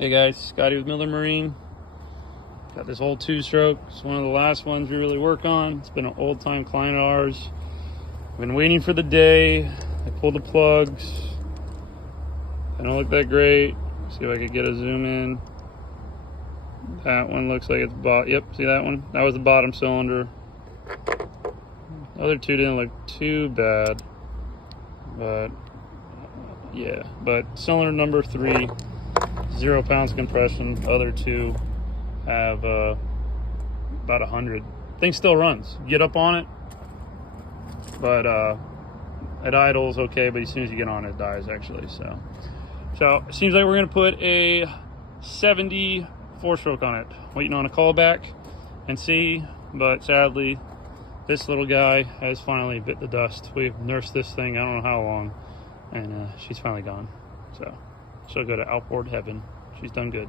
Hey guys, Scotty with Miller Marine. Got this old 2-stroke. It's one of the last ones we really work on. It's been an old time client of ours. Been waiting for the day. I pulled the plugs. They don't look that great. See if I could get a zoom in. That one looks like it's yep, see that one? That was the bottom cylinder. The other two didn't look too bad. But yeah, but cylinder number 3, 0 pounds compression. The other two have about 100. Thing still runs. Get up on it, but it idles okay, but as soon as you get on it, it dies actually. So it seems like we're gonna put a 70 4-stroke on it. Waiting on a callback and see, but sadly this little guy has finally bit the dust. We've nursed this thing I don't know how long, and she's finally gone. So she'll go to outboard heaven. She's done good.